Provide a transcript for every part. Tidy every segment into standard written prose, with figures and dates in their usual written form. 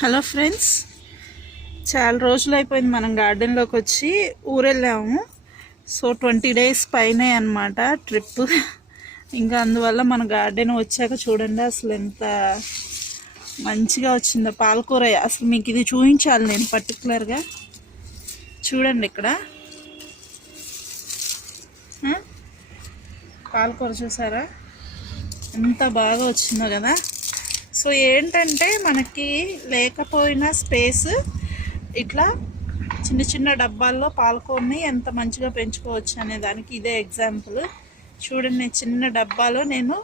Hello friends, చాలా రోజులు అయిపోయింది మనం గార్డెన్లోకి వచ్చి. ఊరెళ్ళాము. సో 20 days పైనే అనమాట ట్రిప్. ఇంకా అందువల్ల మన గార్డెన్ వచ్చాక చూడండి అసలు ఎంత మంచిగా వచ్చిందో పాలకూర. అసలు మీకు ఇది చూపించాలి నేను పర్టికులర్గా. చూడండి ఇక్కడ పాలకూర చూసారా ఎంత బాగా వచ్చిందో కదా. సో ఏంటంటే మనకి లేకపోయినా స్పేస్ ఇట్లా చిన్న చిన్న డబ్బాల్లో పాలకూరని ఎంత మంచిగా పెంచుకోవచ్చు అనే దానికి ఇదే ఎగ్జాంపుల్. చూడండి, చిన్న డబ్బాలో నేను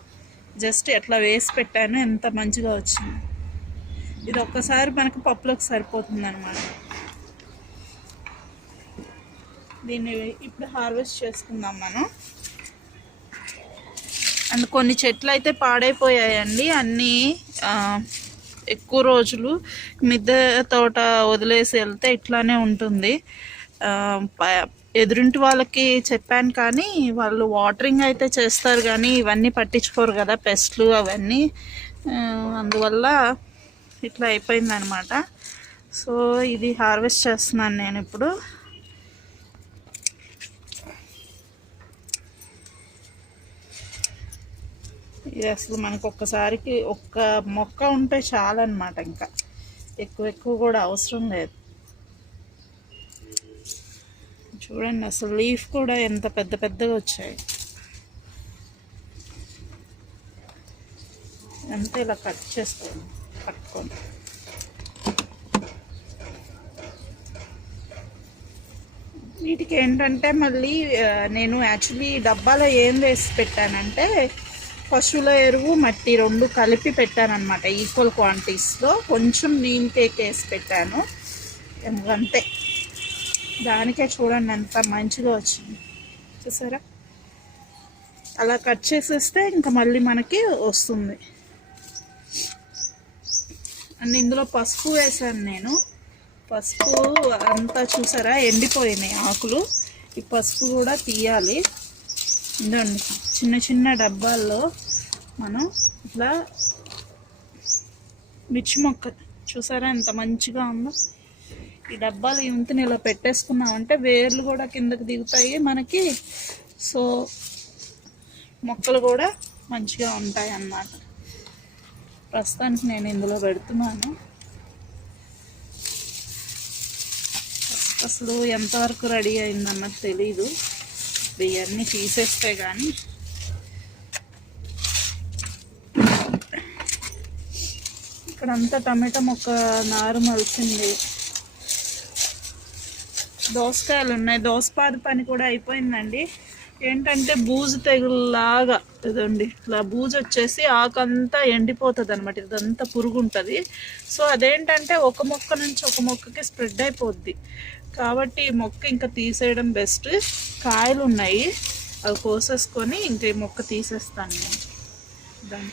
జస్ట్ ఎట్లా వేసి పెట్టాను, ఎంత మంచిగా వచ్చింది. ఇది ఒక్కసారి మనకి పప్పులోకి సరిపోతుంది అనమాట. దీన్ని ఇప్పుడు హార్వెస్ట్ చేసుకుందాం మనం. అండ్ కొన్ని చెట్లు అయితే పాడైపోయాయండి, అన్నీ ఎక్కువ రోజులు మిద్దె తోట వదిలేసి వెళ్తే ఇట్లానే ఉంటుంది. ఎదురింటి వాళ్ళకి చెప్పాను కానీ వాళ్ళు వాటరింగ్ అయితే చేస్తారు కానీ ఇవన్నీ పట్టించుకోరు కదా, పెస్ట్లు అవన్నీ. అందువల్ల ఇట్లా అయిపోయింది అనమాట. సో ఇది హార్వెస్ట్ చేస్తున్నాను నేను ఇప్పుడు. ఇది అసలు మనకు ఒక్కసారికి ఒక్క మొక్క ఉంటే చాలన్నమాట, ఇంకా ఎక్కువ కూడా అవసరం లేదు. చూడండి అసలు లీఫ్ కూడా ఎంత పెద్దగా వచ్చాయి. అంతే ఇలా కట్ చేసుకోండి, పట్టుకోండి. వీటికి ఏంటంటే మళ్ళీ నేను యాక్చువల్లీ డబ్బాలో ఏం వేసి పెట్టానంటే పశువుల ఎరువు మట్టి రెండు కలిపి పెట్టాను అనమాట. ఈక్వల్ క్వాంటిటీస్లో కొంచెం నీమ్ కేక్ వేసి పెట్టాను అంతే. దానికే చూడండి ఎంత మంచిగా వచ్చింది, చూసారా. అలా కట్ చేసేస్తే ఇంకా మళ్ళీ మనకి వస్తుంది. అండ్ ఇందులో పసుపు వేసాను నేను. పసుపు అంతా చూసారా ఎండిపోయినాయి ఆకులు. ఈ పసుపు కూడా తీయాలి. ఇదండి చిన్న డబ్బాల్లో మనం ఇట్లా మిర్చి మొక్క చూసారా ఎంత మంచిగా ఉందో. ఈ డబ్బాలు ఇంతని ఇలా పెట్టేసుకున్నామంటే వేర్లు కూడా కిందకి దిగుతాయి మనకి. సో మొక్కలు కూడా మంచిగా ఉంటాయి అన్నమాట. ప్రస్తుతానికి నేను ఇందులో పెడుతున్నాను. అసలు ఎంతవరకు రెడీ అయిందన్నది తెలీదు, ఇవన్నీ తీసేస్తే కానీ. ఇక్కడంతా టమాటా మొక్క నారు మొలిచింది. దోసకాయలు ఉన్నాయి. దోసపాదు పని కూడా అయిపోయిందండి. ఏంటంటే బూజు తెగులాగా ఇదండి, ఇలా బూజు వచ్చేసి ఆకంతా ఎండిపోతుంది అనమాట. ఇదంతా పురుగు ఉంటుంది. సో అదేంటంటే ఒక మొక్క నుంచి ఒక మొక్కకి స్ప్రెడ్ అయిపోద్ది. కాబట్టి ఈ మొక్క ఇంకా తీసేయడం బెస్ట్. కాయలు ఉన్నాయి, అవి కోసేసుకొని ఇంక ఈ మొక్క తీసేస్తాను నేను. దాన్ని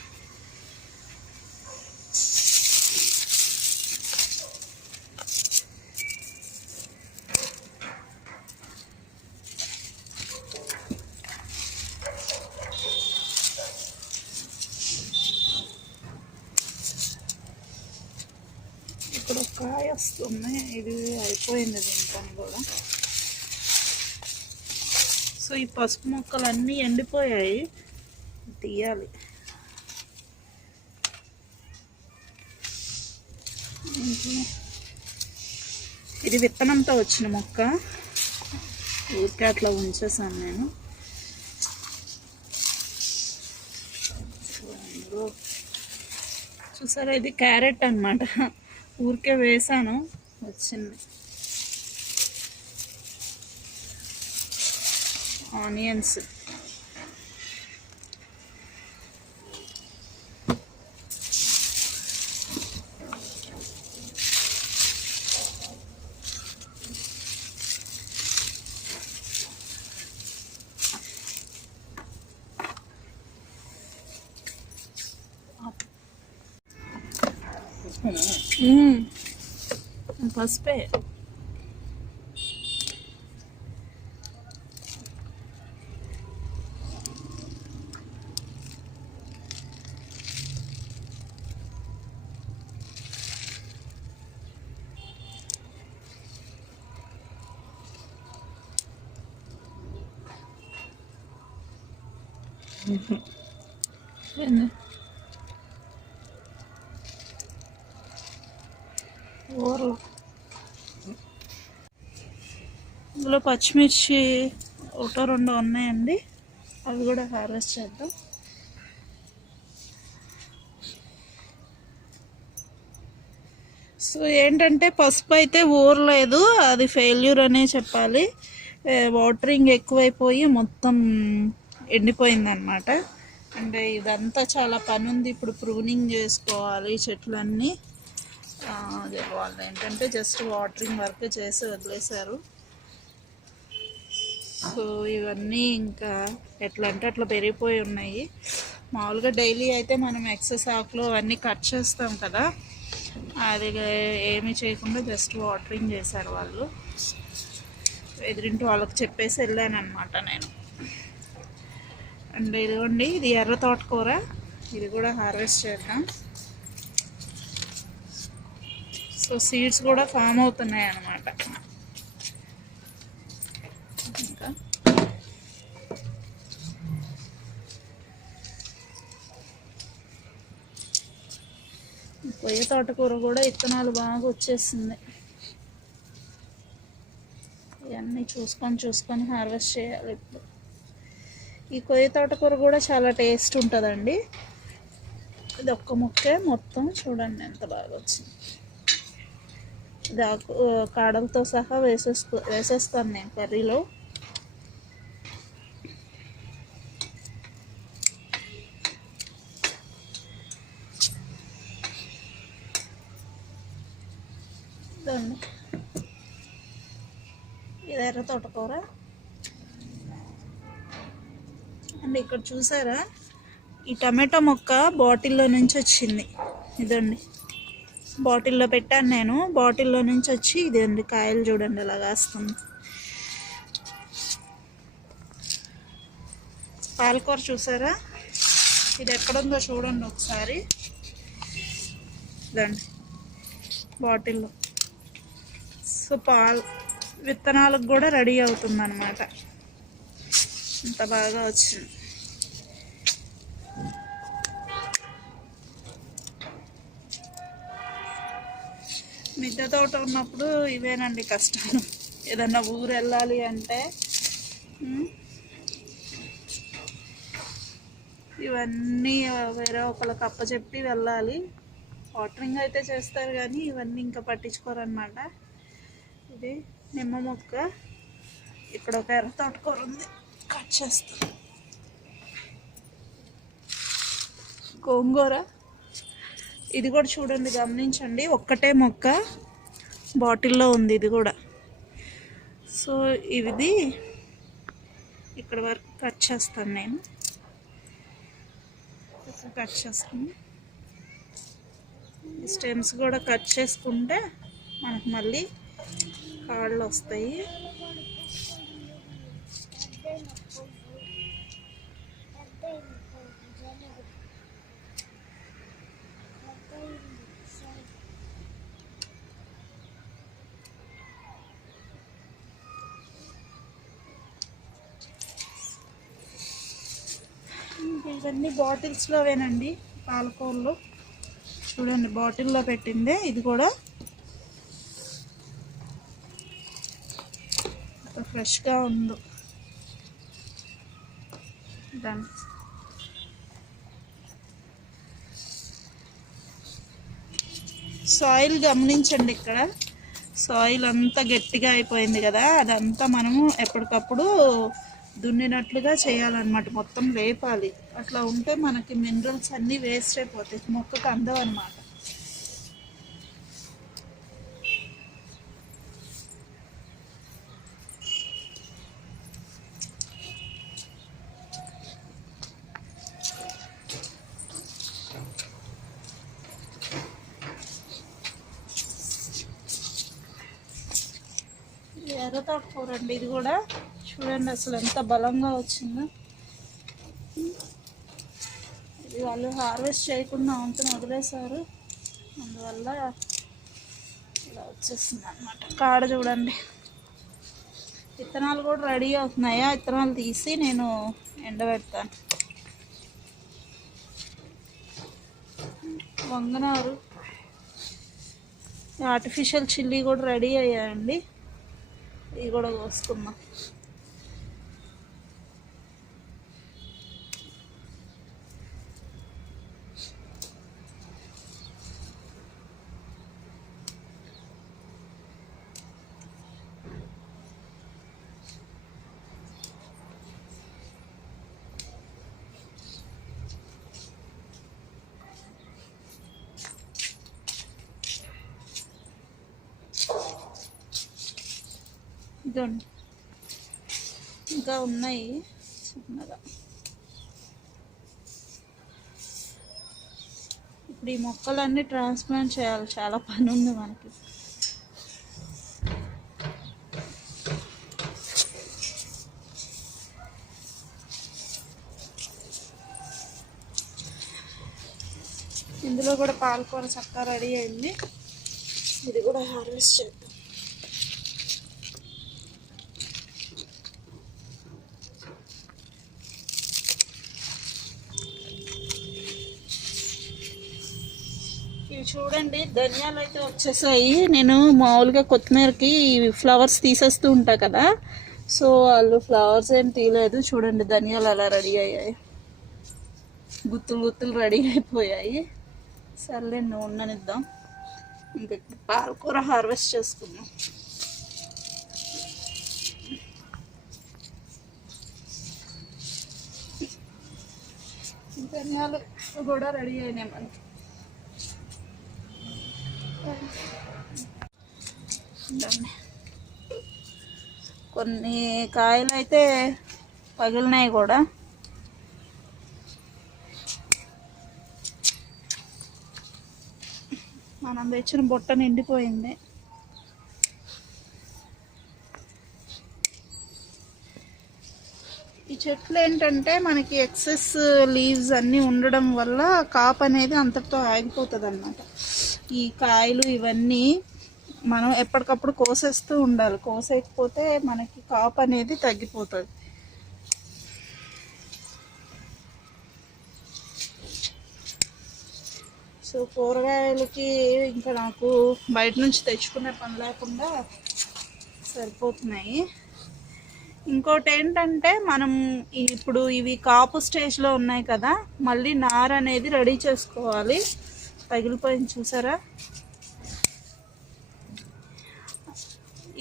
ఇక్కడ కాయ వస్తుంది, ఇది అయిపోయింది దీని పని కూడా. సో ఈ పసుపు మొక్కలు అన్నీ ఎండిపోయాయి, తీయాలి. ఇది విత్తనంతో వచ్చిన మొక్క, ఊరికే అట్లా ఉంచేసాను నేను. చూసారా ఇది క్యారెట్ అన్నమాట, ఊరికే వేసాను వచ్చింది. ఆనియన్స్, పసుపే. ఊర్లో ఇందులో పచ్చిమిర్చి ఒకటో రెండో ఉన్నాయండి, అవి కూడా హార్వెస్ట్ చేద్దాం. సో ఏంటంటే పసుపు అయితే ఊరలేదు, అది ఫెయిల్యూర్ అనే చెప్పాలి. వాటరింగ్ ఎక్కువైపోయి మొత్తం ఎండిపోయిందనమాట. అంటే ఇదంతా చాలా పని ఉంది, ఇప్పుడు ప్రూనింగ్ చేసుకోవాలి చెట్లన్నీ. వాళ్ళు ఏంటంటే జస్ట్ వాటరింగ్ వర్క్ చేసి వదిలేశారు. సో ఇవన్నీ ఇంకా ఎట్లా అంటే అట్లా పెరిగిపోయి ఉన్నాయి. మామూలుగా డైలీ అయితే మనం ఎక్సెస్ ఆకులు అవన్నీ కట్ చేస్తాం కదా, అది ఏమీ చేయకుండా జస్ట్ వాటరింగ్ చేశారు వాళ్ళు. ఎదురింటి వాళ్ళకి చెప్పేసి వెళ్ళాను అనమాట నేను. అండ్ ఇదిగోండి, ఇది ఎర్ర తోటకూర, ఇది కూడా హార్వెస్ట్ చేద్దాం. సో సీడ్స్ కూడా ఫామ్ అవుతున్నాయి అన్నమాట. ఇంకా కొయ్య తోటకూర కూడా విత్తనాలు బాగా వచ్చేసింది. ఇవన్నీ చూసుకొని హార్వెస్ట్ చేయాలి ఇప్పుడు. ఈ కొయ్య తోటకూర కూడా చాలా టేస్ట్ ఉంటుందండి. ఇది ఒక్క ముక్కే మొత్తం చూడండి ఎంత బాగా వచ్చింది. ఇది కాడలతో సహా వేసేస్తాను నేను కర్రీలో. ఇది ఎర్ర తోటకూర అండ్ ఇక్కడ చూసారా, ఈ టమాటో మొక్క బాటిల్లో నుంచి వచ్చింది. ఇదండి, బాటిల్లో పెట్టాను నేను, బాటిల్లో నుంచి వచ్చి ఇదండి కాయలు చూడండి ఇలా కాస్తుంది. పాలకూర చూసారా, ఇది ఎక్కడుందో చూడండి ఒకసారి. ఇదండి బాటిల్లో. సో విత్తనాలకు కూడా రెడీ అవుతుంది అన్నమాట. ఇంత బాగా వచ్చింది. మిద్దె తోట ఉన్నప్పుడు ఇవేనండి కష్టాలు. ఏదన్నా ఊరు వెళ్ళాలి అంటే ఇవన్నీ వేరే ఒకళ్ళకి అప్పచెప్పి వెళ్ళాలి. వాటరింగ్ అయితే చేస్తారు కానీ ఇవన్నీ ఇంకా పట్టించుకోరు అన్నమాట. ఇది నిమ్మ మొక్క, ఇక్కడ ఒక ఎర్ర తోటకూర ఉంది, కట్ చేస్తాం. గోంగూర, ఇది కూడా చూడండి, గమనించండి, ఒక్కటే మొక్క బాటిల్లో ఉంది ఇది కూడా. సో ఇది ఇక్కడ వరకు కట్ చేస్తాను నేను, కట్ చేస్తాను. ఈ స్టెమ్స్ కూడా కట్ చేసుకుంటే మనకు మళ్ళీ కాళ్ళు వస్తాయి. ఇవన్నీ బాటిల్స్లోవేనండి పాలకూరలు. చూడండి బాటిల్లో పెట్టిందే, ఇది కూడా ఫ్రెష్గా ఉంది. దాని సాయిల్ గమనించండి, ఇక్కడ సాయిల్ అంతా గట్టిగా అయిపోయింది కదా, అదంతా మనము ఎప్పటికప్పుడు దున్నినట్లుగా చేయాలన్నమాట, మొత్తం లేపాలి. అట్లా ఉంటే మనకి మినరల్స్ అన్నీ వేస్ట్ అయిపోతాయి, మొక్కకు అందవు అన్నమాట. ఎర్ర తోటకూర అండి, ఇది కూడా చూడండి అసలు ఎంత బలంగా వచ్చిందో. ఇది వాళ్ళు హార్వెస్ట్ చేయకుండా అంతను వదిలేశారు, అందువల్ల ఇలా వచ్చేస్తుంది అన్నమాట. కాడ చూడండి, విత్తనాలు కూడా రెడీ అవుతున్నాయా, విత్తనాలు తీసి నేను ఎండబెడతాను. వంగనారు, ఆర్టిఫిషియల్ చిల్లీ కూడా రెడీ అయ్యాయండి. ఇవి కూడా కోసుకుందాం. ఇదండి, ఇంకా ఉన్నాయి చిన్నగా. ఇప్పుడు ఈ మొక్కలన్నీ ట్రాన్స్ప్లాంట్ చేయాలి, చాలా పని ఉంది మనకి. ఇందులో కూడా పాలకూర చక్కగా రెడీ అయింది. ఇది కూడా హార్వెస్ట్ చేద్దాం. ఇవి చూడండి, ధనియాలు అయితే వచ్చేసాయి. నేను మామూలుగా కొత్తిమీరకి ఫ్లవర్స్ తీసేస్తూ ఉంటా కదా, సో వాళ్ళు ఫ్లవర్స్ ఏం తీయలేదు. చూడండి ధనియాలు అలా రెడీ అయ్యాయి, గుత్తులు గుత్తులు రెడీ అయిపోయాయి. సర్లే ఉండనిద్దాం. ఇంకా పాలకూర హార్వెస్ట్ చేసుకుందాం. ధనియాలు కూడా రెడీ అయినాయి మనకి. కొన్ని కాయలు అయితే పగిలినాయి కూడా. మనం తెచ్చిన బుట్ట నిండిపోయింది. ఈ చెట్లు ఏంటంటే మనకి ఎక్సెస్ లీవ్స్ అన్నీ ఉండడం వల్ల కాపు అనేది అంతటితో ఆగిపోతుంది అన్నమాట. ఈ కాయలు ఇవన్నీ మనం ఎప్పటికప్పుడు కోసేస్తూ ఉండాలి, కోసేయకపోతే మనకి కాపు అనేది తగ్గిపోతుంది. సో కూరగాయలకి ఇంకా నాకు బయట నుంచి తెచ్చుకునే పని లేకుండా సరిపోతున్నాయి. ఇంకోటి ఏంటంటే మనం ఇప్పుడు ఇవి కాపు స్టేజ్లో ఉన్నాయి కదా, మళ్ళీ నార అనేది రెడీ చేసుకోవాలి. పగిలిపోయింది చూసారా,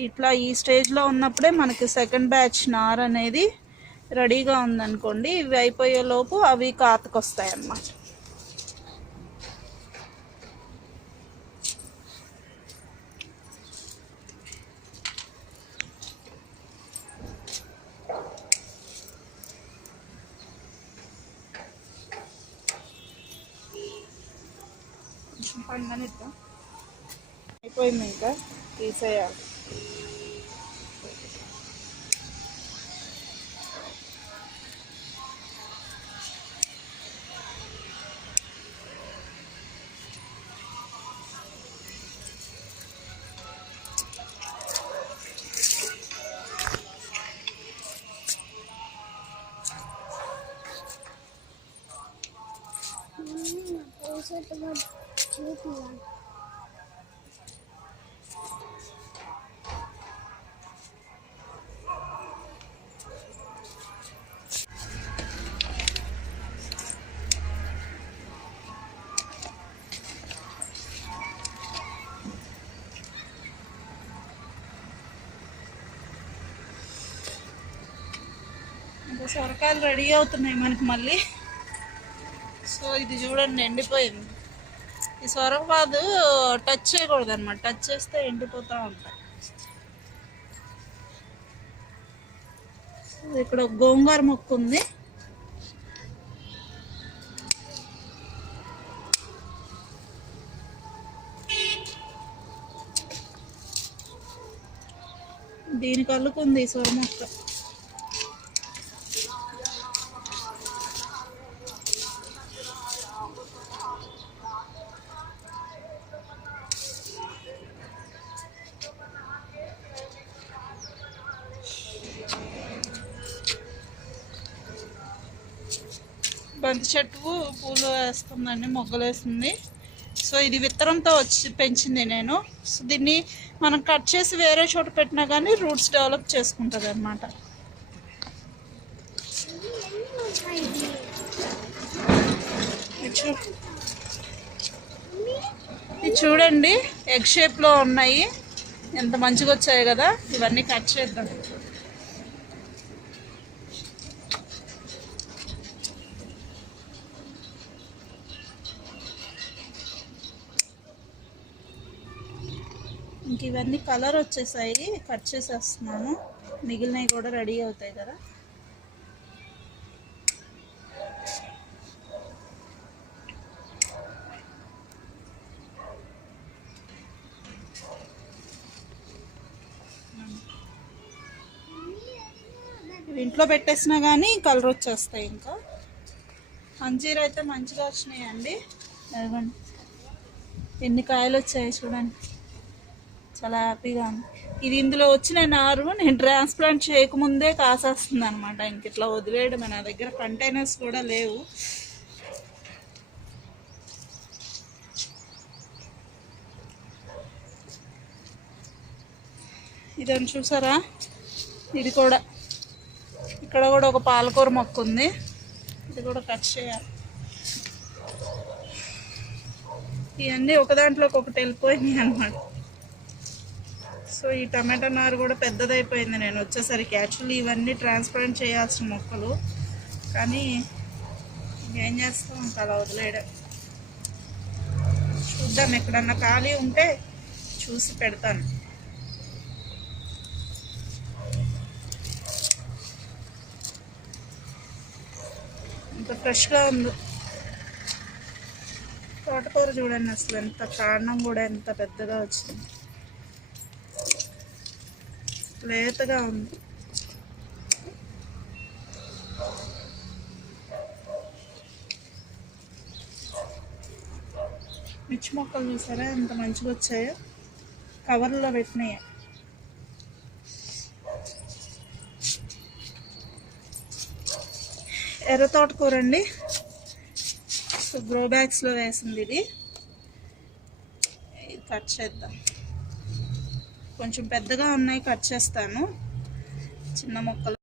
ఇట్లా ఈ స్టేజ్లో ఉన్నప్పుడే మనకి సెకండ్ బ్యాచ్ నార అనేది రెడీగా ఉందనుకోండి, ఇవి అయిపోయేలోపు అవి కాతకొస్తాయి అన్నమాట. కొంచెం పండనిద్దాం, అయిపోయింది, ఇంకా తీసేయాలి. ఇంకా సొరకాయలు రెడీ అవుతున్నాయి మనకి మళ్ళీ. సో ఇది చూడండి ఎండిపోయింది. ఈ సొరపాదు టచ్ చేయకూడదు అనమాట, టచ్ చేస్తే ఎండిపోతూ ఉంటాయి. ఇక్కడ గోంగూర మొక్క ఉంది, దీనికి అల్లుకుంది ఈ సొర మొక్క. బంతి చెట్టు పూలు వేస్తుందండి, మొగ్గలు వేస్తుంది. సో ఇది విత్తనంతో వచ్చి పెంచింది నేను. సో దీన్ని మనం కట్ చేసి వేరే చోట పెట్టినా కానీ రూట్స్ డెవలప్ చేసుకుంటుంది అనమాట. ఇది చూడండి ఎగ్ షేప్లో ఉన్నాయి, ఎంత మంచిగా వచ్చాయి కదా. ఇవన్నీ కట్ చేద్దాం. ఇంక ఇవన్నీ కలర్ వచ్చేసాయి, కట్ చేసేస్తున్నాను. మిగిలినవి కూడా రెడీ అవుతాయి కదా. ఇంట్లో పెట్టేసినా కానీ కలర్ వచ్చేస్తాయి. ఇంకా అంజీర్ అయితే మంచిగా వచ్చినాయండి. అదిగోండి ఎన్ని కాయలు వచ్చాయి చూడండి, చాలా హ్యాపీగా ఉంది. ఇది ఇందులో వచ్చిన నారు నేను ట్రాన్స్ప్లాంట్ చేయకముందే కాసేస్తుంది అనమాట. ఇంక ఇట్లా వదిలేయడమే, నా దగ్గర కంటైనర్స్ కూడా లేవు. ఇదని చూసారా, ఇది కూడా ఇక్కడ కూడా ఒక పాలకూర మొక్క ఉంది, ఇది కూడా కట్ చేయాలి. ఇవన్నీ ఒక దాంట్లోకి ఒకటి వెళ్ళిపోయినాయి అనమాట. సో ఈ టమాటా నారు కూడా పెద్దదైపోయింది నేను వచ్చేసరికి. యాక్చువల్లీ ఇవన్నీ ట్రాన్స్ప్లాంట్ చేయాల్సిన మొక్కలు, కానీ ఏం చేస్తాం, ఇంకా అలా వదిలేయడం. చూద్దాం, ఎక్కడన్నా ఖాళీ ఉంటే చూసి పెడతాను. ఇంత ఫ్రెష్గా ఉంది తోటకూర. చూడండి అసలు ఎంత కాండం కూడా ఎంత పెద్దగా వచ్చింది, లేతగా ఉంది. మిర్చి మొక్కలు చూసారా ఎంత మంచిగా వచ్చాయో, కవర్లో పెట్టినాయి. ఎర్ర తోటకూర అండి. సో గ్రో బ్యాగ్స్లో వేసింది ఇది. కట్ చేద్దాం. కొంచెం పెద్దగా ఉన్నాయి, కట్ చేస్తాను చిన్న మొక్కలు.